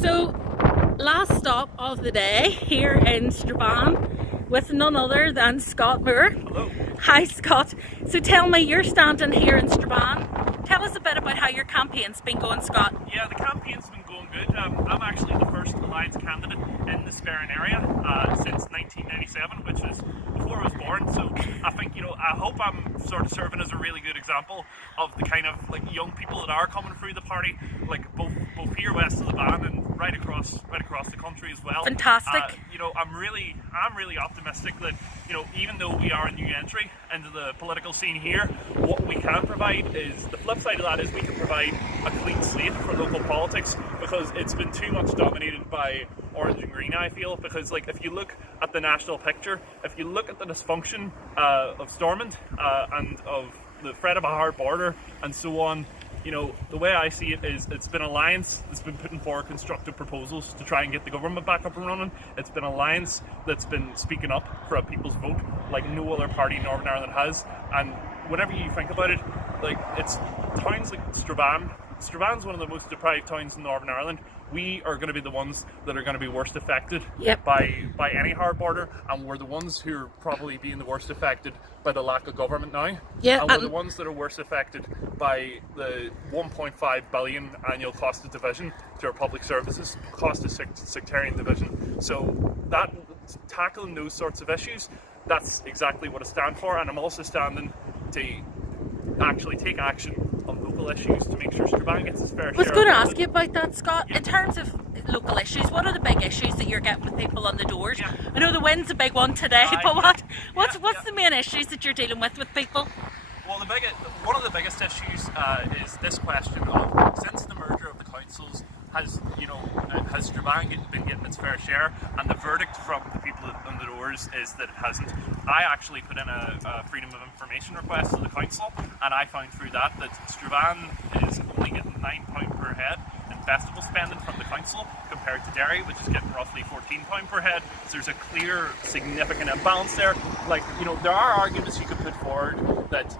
So, last stop of the day here in Strabane with none other than Scott Moore. Hello. Hi Scott. So tell me, you're standing here in Strabane. Tell us a bit about how your campaign's been going, Scott. Yeah, the campaign's been going good. I'm actually the first Alliance candidate in the Strabane area since 1997, which was before I was born. So I think, I hope I'm sort of serving as a really good example of the kind of young people that are coming through the party, both here west of the Ban and right across the country as well. Fantastic. I'm really optimistic that even though we are a new entry into the political scene here, what we can provide is the flip side of that is we can provide a clean slate for local politics, because it's been too much dominated by orange and green, I feel. Because if you look at the national picture, if you look at the dysfunction of Stormont and of the threat of a hard border and so on, the way I see it is it's been Alliance that's been putting forward constructive proposals to try and get the government back up and running. It's been Alliance that's been speaking up for a people's vote like no other party in Northern Ireland has. And whenever you think about it, it's towns like Strabane. Strabane's one of the most deprived towns in Northern Ireland. We are going to be the ones that are going to be worst affected by any hard border, and we're the ones who are probably being the worst affected by the lack of government now. Yeah, and we're the ones that are worst affected by the 1.5 billion annual cost of division to our public services, cost of sectarian division. So that tackling those sorts of issues, that's exactly what I stand for, and I'm also standing to actually take action on local issues to make sure Strabane gets its fair share. I was going to ask you about that, Scott. In terms of local issues, what are the big issues that you're getting with people on the doors? Yeah. I know the wind's a big one today, but what's the main issues that you're dealing with people? Well, one of the biggest issues is this question of, since the merger of the councils, has Strabane been getting its fair share? And the verdict from the people on the doors is that it hasn't. I actually put in a freedom of information request to the council, and I found through that Strabane is only getting £9 per head in festival spending from the council, compared to Derry, which is getting roughly £14 per head. So there's a clear, significant imbalance there. There are arguments you could put forward that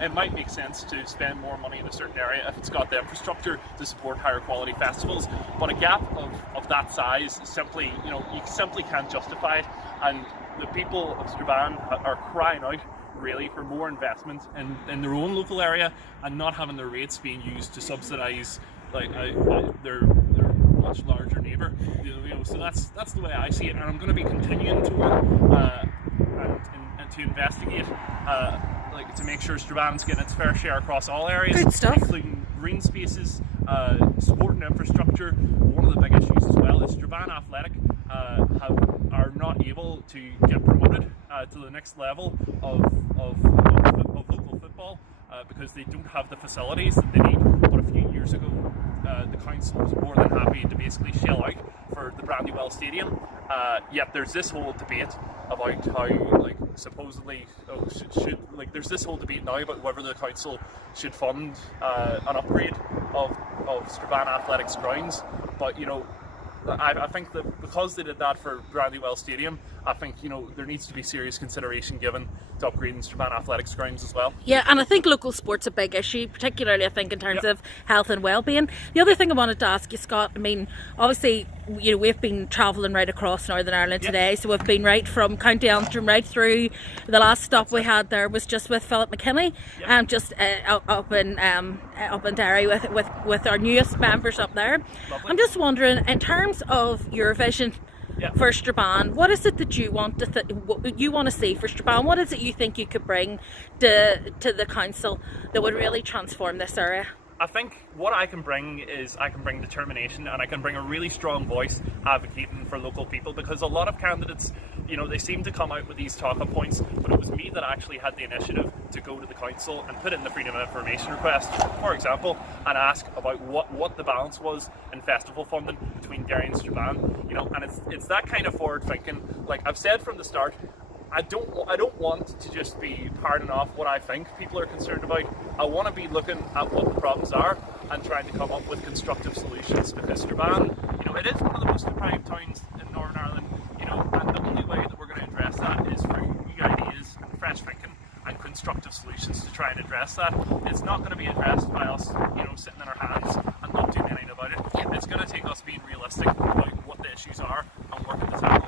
it might make sense to spend more money in a certain area if it's got the infrastructure to support higher quality festivals. But a gap of that size simply, you simply can't justify it. And the people of Strabane are crying out really for more investment in their own local area, and not having their rates being used to subsidise their much larger neighbour. So that's the way I see it, and I'm going to be continuing to work and to investigate to make sure Strabane's getting its fair share across all areas. Good stuff. Including green spaces, sport and infrastructure. One of the big issues as well is Strabane Athletic are not able to get promoted to the next level of local football because they don't have the facilities that they need. But a few years ago, the council was more than happy to basically shell out for the Brandywell Stadium. Yet there's this whole debate about how, supposedly, there's this whole debate now about whether the council should fund an upgrade of Strabane Athletics grounds. But I think that because they did that for Brandywell Stadium, I think there needs to be serious consideration given to upgrading Strabane Athletics grounds as well. Yeah, and I think local sport's a big issue, particularly I think in terms of health and well-being. The other thing I wanted to ask you, Scott, obviously we've been travelling right across Northern Ireland today, so we've been right from County Antrim right through. The last stop we had there was just with Philip McKinney, just up in Derry with our newest members up there. Lovely. I'm just wondering, in terms of your vision for Strabane, what is it that you want to see for Strabane? What is it you think you could bring to the council that would really transform this area? I think what I can bring is determination, and I can bring a really strong voice advocating for local people, because a lot of candidates, they seem to come out with these talking points, but it was me that actually had the initiative to go to the council and put in the freedom of information request, for example, and ask about what the balance was in festival funding between Derry and Strabane, and it's that kind of forward thinking. Like I've said from the start, I don't want to just be pardoning off what I think people are concerned about. I want to be looking at what the problems are and trying to come up with constructive solutions, because Strabane, it is one of the most deprived towns in Northern Ireland, and the only way that we're going to address that is through new ideas and fresh thinking and constructive solutions to try and address that. It's not going to be addressed by us, sitting in our hands and not doing anything about it. It's going to take are and working to tackle